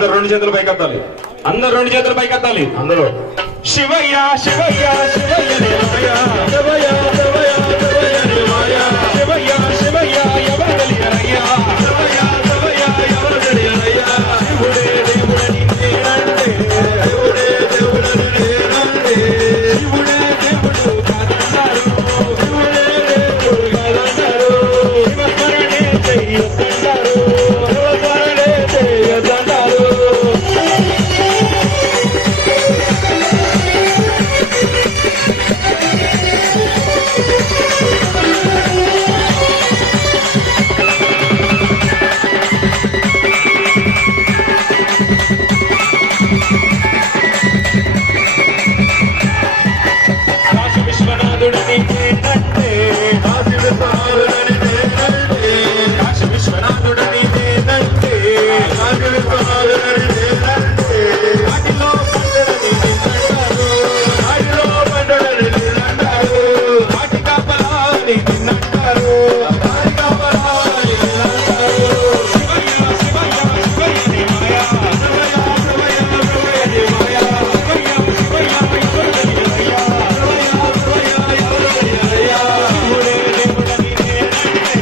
అందరు రెండు చేతులు పైకెత్తాలి, అందరు రెండు చేతులు పైకెత్తాలి. అందరూ శివయ్య శివయ్య శివయ్య దేవయ్య శివయ్య శివయ్య శివయ్య దేవయ్య శివయ్య శివయ్య ఎవరు తెలియరయ్యా శివయ్య శివయ్య ఎవరు తెలియరయ్యా శివుడే దేవుడని నేనంటే దేవుడే దేవుడని నేనంటే శివుడే దేవుడు కాదన్నారు శివుడే దేవుడు కాదన్నారు శివస్మరణే చెయ్యొద్దన్నారు శివస్మరణే చెయ్యొద్దన్నారు. కాశీ విశ్వనాథుడని నేనంటే కాశీ విశ్వనాథుడని నేనంటే కాశీ విశ్వనాథుడని నేనంటే కాశీ విశ్వనాథుడని నేనంటే వాటిలో పండుడని నిన్నంటారు వాటిలో పండుడని నిన్నంటారు వాటి కాపలాని నిన్నంటారు వాటి కాపలాని నిన్నంటారు. శివయ్య శివయ్య శివయ్య నీ మాయా శివయ్య శివయ్య శివయ్య నీ మాయా శివయ్య శివయ్య ఎవరు తెలియరయ్యా శివయ్య శివయ్య ఎవరు తెలియరయ్యా శివుడే దేవుడని నేనంటే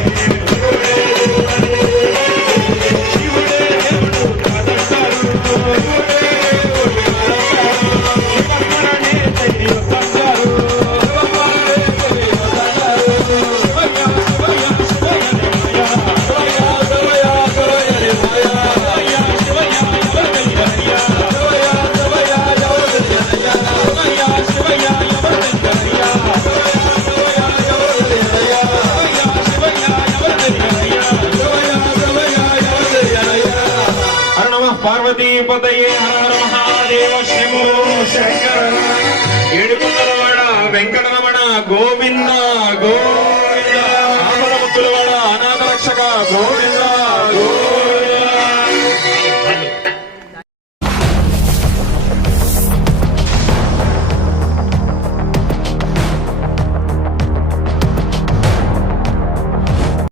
శివుడే దేవుడని నేనంటే శివుడే దేవుడు కాదంటారు శివుడే దేవుడు కాదంటారు శివస్మరణే చెయ్యొద్దంటారు శివస్మరణే చెయ్యొద్దంటారు. శివయ్య శివయ్య శివయ్య నీ మాయా శివయ్య శివయ్య శివయ్య నీ మాయా శివయ్య శివయ్య ఎవరు తెలియరయ్యా శివయ్య శివయ్య ఎవరు తెలియరయ్యా శివయ్య శివయ్య ఎవరు తెలియరయ్యా శివయ్య శివయ్య ఎవరు తెలియరయ్యా శివయ్య శివయ్య ఎవరు తెలియరయ్యా శివయ్య శివయ్య ఎవరు తెలియరయ్యా. హర నమః పార్వతీ పతయే హర హర మహాదేవ శంభో శంకర ఏడుకొండలవాడ వెంకటరమణ గోవింద గోవింద.